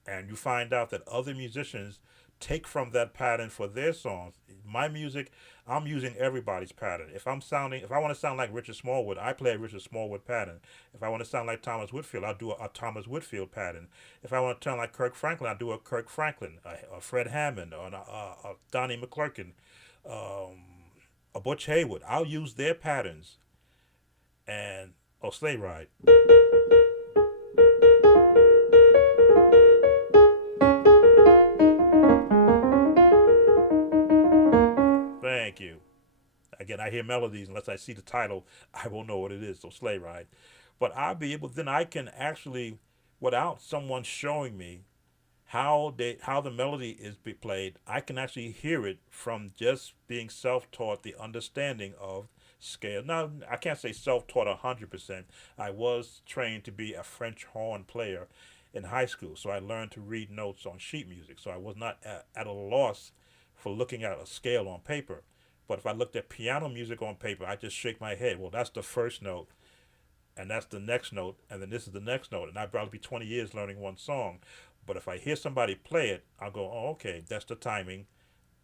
and you find out that other musicians take from that pattern for their songs, my music, I'm using everybody's pattern. If I want to sound like Richard Smallwood, I play a Richard Smallwood pattern. If I want to sound like Thomas Whitfield, I'll do a Thomas Whitfield pattern. If I want to sound like Kirk Franklin, I'll do a Kirk Franklin, a Fred Hammond, or a Donnie McClurkin, um, a Butch Haywood. I'll use their patterns. And Sleigh Ride. Thank you. Again, I hear melodies. Unless I see the title, I won't know what it is. So Sleigh Ride. But I'll be able, then I can actually, without someone showing me how the melody is be played, I can actually hear it from just being self-taught, the understanding of scale. Now, I can't say self-taught 100%. I was trained to be a French horn player in high school, so I learned to read notes on sheet music. So I was not at a loss for looking at a scale on paper. But if I looked at piano music on paper, I just shake my head. Well, that's the first note, and that's the next note, and then this is the next note. And I'd probably be 20 years learning one song. But if I hear somebody play it, I'll go, oh, okay, that's the timing.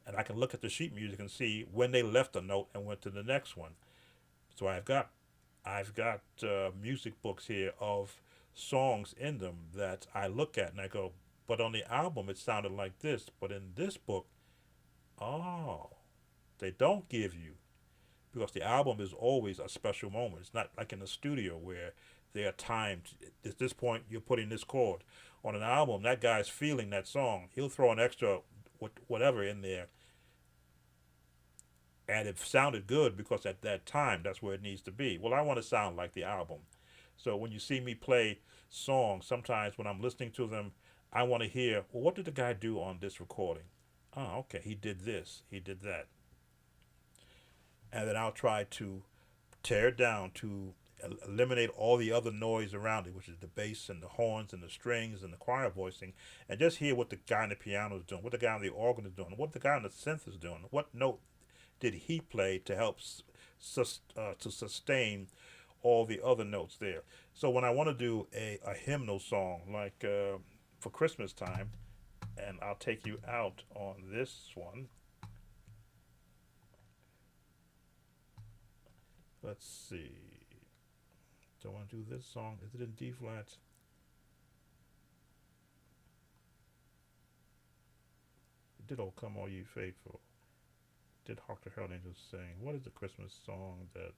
And I can look at the sheet music and see when they left a note and went to the next one. So I've got music books here of songs in them that I look at and I go, but on the album it sounded like this, but in this book, oh, they don't give you, because the album is always a special moment. It's not like in the studio where they are timed. At this point, you're putting this chord. On an album, that guy's feeling that song. He'll throw an extra whatever in there, and it sounded good because at that time, that's where it needs to be. Well, I want to sound like the album. So when you see me play songs, sometimes when I'm listening to them, I want to hear, well, what did the guy do on this recording? Oh, okay, he did this, he did that. And then I'll try to tear it down to eliminate all the other noise around it, which is the bass and the horns and the strings and the choir voicing, and just hear what the guy on the piano is doing, what the guy on the organ is doing, what the guy on the synth is doing, what note did he play to help to sustain all the other notes there. So when I want to do a hymnal song, like for Christmas time, and I'll take you out on this one. Let's see. Do I want to do this song? Is it in D flat? Did "Oh Come All Ye Faithful"? Did Hark the Herald Angels Sing? What is the Christmas song that?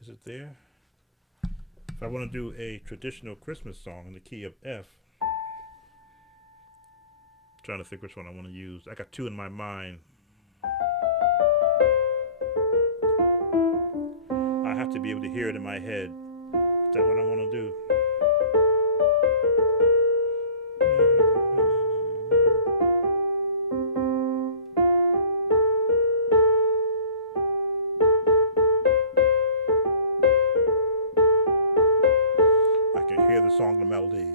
Is it there? If I want to do a traditional Christmas song in the key of F, I'm trying to think which one I want to use. I got two in my mind. I have to be able to hear it in my head. Is that what I want to do? I can hear the song, the melody.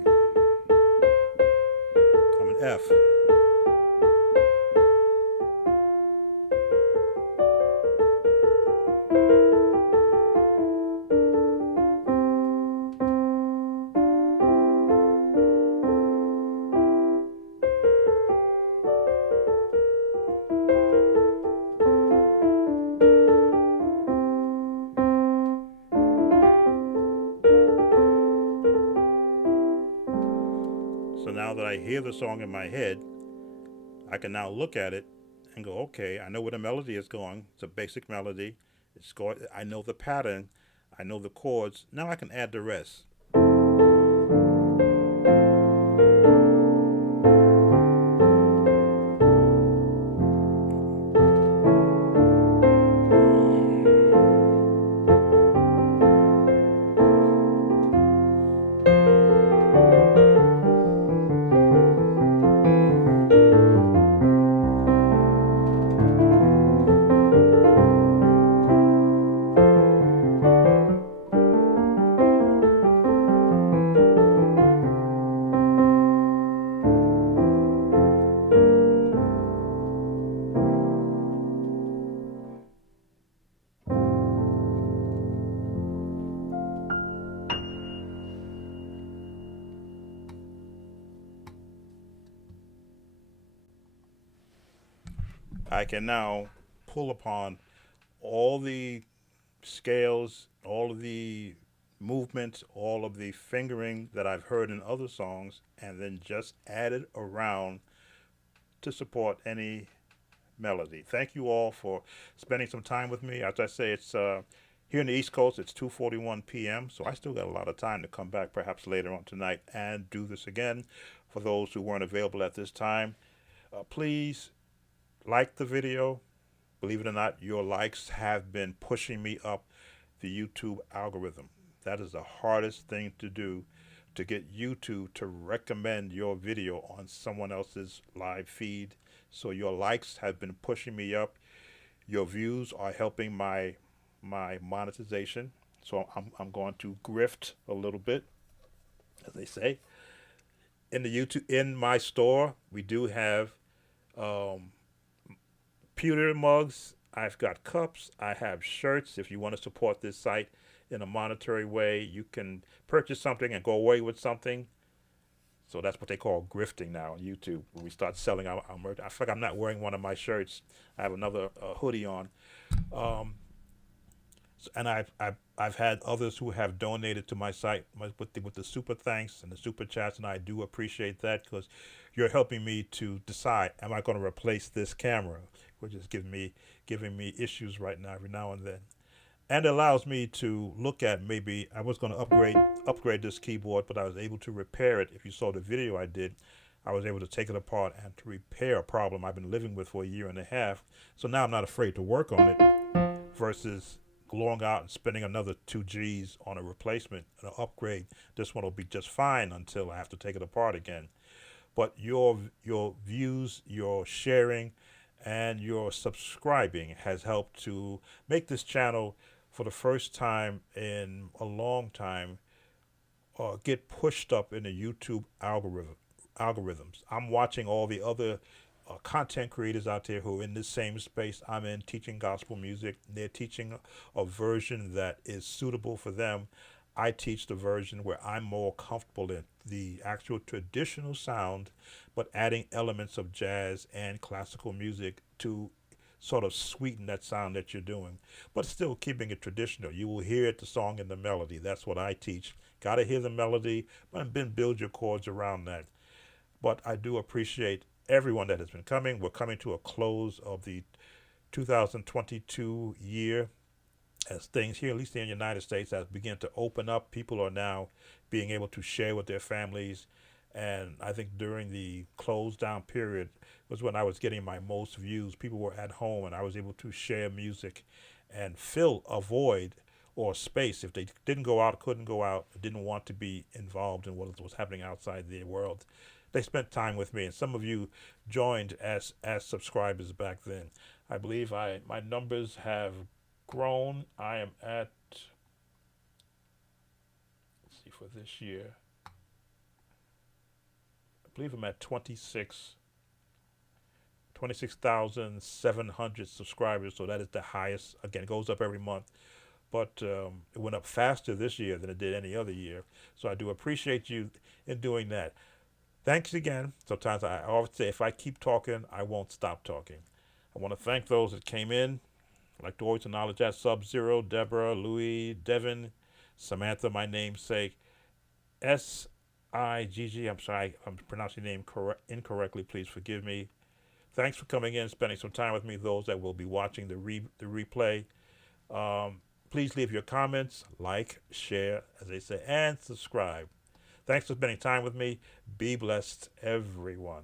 I'm an F. So now that I hear the song in my head, I can now look at it and go, okay, I know where the melody is going. It's a basic melody. It's going. I know the pattern. I know the chords. Now I can add the rest. I can now pull upon all the scales, all of the movements, all of the fingering that I've heard in other songs, and then just add it around to support any melody. Thank you all for spending some time with me. As I say, it's here in the East Coast. It's 2:41 p.m., so I still got a lot of time to come back, perhaps later on tonight, and do this again. For those who weren't available at this time, please like the video. Believe it or not, your likes have been pushing me up the YouTube algorithm. That is the hardest thing to do, to get YouTube to recommend your video on someone else's live feed. So your likes have been pushing me up. Your views are helping my monetization. So I'm going to grift a little bit, as they say. In the YouTube, in my store, we do have um, pewter mugs. I've got cups. I have shirts. If you want to support this site in a monetary way, you can purchase something and go away with something. So that's what they call grifting now on YouTube. When we start selling our merch, I feel like I'm not wearing one of my shirts. I have another hoodie on. Um, and I've had others who have donated to my site with the super thanks and the super chats, and I do appreciate that, because you're helping me to decide, am I going to replace this camera, which is giving me issues right now every now and then, and allows me to look at, maybe I was going to upgrade this keyboard, but I was able to repair it. If you saw the video I did, I was able to take it apart and to repair a problem I've been living with for a year and a half. So now I'm not afraid to work on it, versus going out and spending another 2 G's on a replacement and an upgrade. This one will be just fine until I have to take it apart again. But your views, your sharing, and your subscribing has helped to make this channel, for the first time in a long time, get pushed up in the YouTube algorithms. I'm watching all the other content creators out there who are in this same space I'm in, teaching gospel music. They're teaching a version that is suitable for them. I teach the version where I'm more comfortable in the actual traditional sound, but adding elements of jazz and classical music to sort of sweeten that sound that you're doing, but still keeping it traditional. You will hear it, the song and the melody. That's what I teach. Got to hear the melody, but then build your chords around that. But I do appreciate everyone that has been coming. We're coming to a close of the 2022 year, as things here, at least in the United States, has begun to open up. People are now being able to share with their families. And I think during the close down period was when I was getting my most views. People were at home and I was able to share music and fill a void or space. If they didn't go out, couldn't go out, didn't want to be involved in what was happening outside their world, they spent time with me. And some of you joined as subscribers back then. I believe my numbers have grown. I am at, let's see, for this year, I believe I'm at 26,700 subscribers. So that is the highest. Again, it goes up every month, but it went up faster this year than it did any other year. So I do appreciate you in doing that. Thanks again. Sometimes I always say, if I keep talking, I won't stop talking. I want to thank those that came in. I'd like to always acknowledge that: Sub-Zero, Deborah, Louis, Devin, Samantha, my namesake, SIGG. I'm sorry if I'm pronouncing your name incorrectly. Please forgive me. Thanks for coming in, spending some time with me. Those that will be watching the replay, please leave your comments, like, share, as they say, and subscribe. Thanks for spending time with me. Be blessed, everyone.